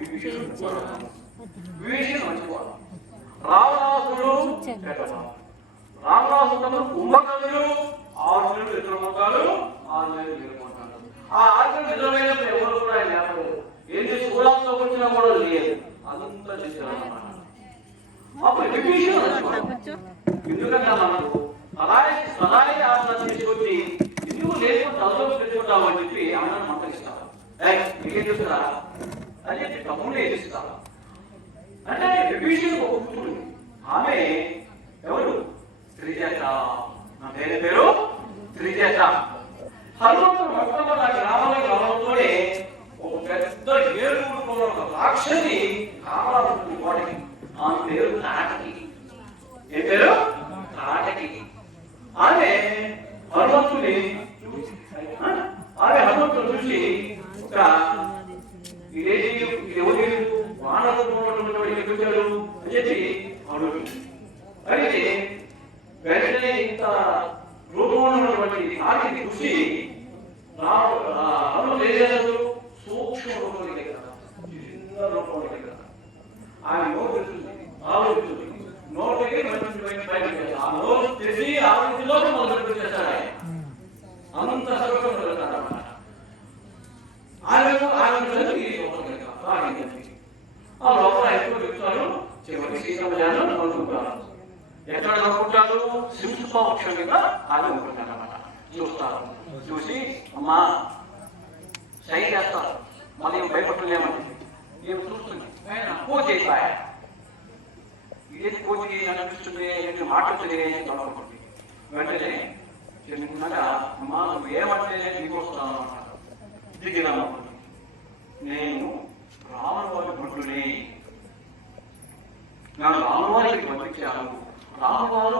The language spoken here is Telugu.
విభీషణుడు మంచివాడు, రావణాసురుడు చెడ్డవాడు. రావణాసురుడు కుంభకర్ణుడు 6 నెలలు నిద్రపోతాడు, 6 నెలలు నిద్రపోతాడు. ఆ 6 నెలలు నిద్రపోయినప్పుడు ఎవరు కూడా లేరు, ఏంటి సూర్యాస్తో వచ్చినా కూడా లేదు, అంతా చేశారన్నమాట. అప్పుడు విభీషణుడు ఎందుకంటే మనకు సదాయి ఆసనం తీసుకొచ్చి ఎందుకు లేకుండా తలలో పెట్టుకుంటావు అని చెప్పి ఆమెను మంత్రిస్తారు. మీకేం చూస్తారా అని చెప్పి తమ్ముడే చేస్తారు. అంటే విభీషణుడు ఒక పుత్రుడు, ఆమె ఎవరు? త్రిజట. నా పేరు త్రిజట. హనుమంతుడు మొట్టమొదటి గ్రామానికి రావడంతోనే ఒక పెద్ద ఏడుగురు ఒక రాక్షసి కావాలనుకుంది వాడికి. ఆమె పేరు తాటకి. ఏ పేరు? తాటకి. ఆమె హనుమంతుని చూసి ఒక ఎవరి వానరుడు చూశాడు అని చెప్పి అడుగుతుంది. అయితే వెంటనే ఇంత రూపంలో ఉన్నటువంటి తాటిని చూసి హనుమంతుడు ఏం చేశాడు? సూక్ష్మ రూపంలో దగ్గర, చిన్న రూపంలో దగ్గర ఆమె నోరు తెస్తుంది, ఆలోచిస్తుంది. నోరు దగ్గర బయటకు ఆ నోరు తెసి ఆలోచనలోకి మొదలు చేస్తాడు. ఆయన అంత సర్వసం అన్నమాట. ఆయన ఆ లోపల ఎక్కువ చెప్తాడు. చివరికి సీతమ్మను అనుకుంటాను. ఎక్కడ అనుకుంటాడు? సింహపక్షం మీద ఆయన అనుకుంటాను అన్నమాట. చూస్తారు, చూసి అమ్మా సై చేస్తారు. మళ్ళీ భయపడలేమండి. ఏం చూస్తుంది ఆయన పూజ చేస్తాయా, ఇదేంటి పూజ అనిపిస్తుంది, మాటలు తెలియని అనుకుంటుంది. వెంటనే చిన్నగా అమ్మా నువ్వు ఏమంటే నీకు వస్తాను అన్నమాట. దిగినాము, నేను రాములవారి భటుని, నన్ను రాములవారికి పంపించాను. రాములవారు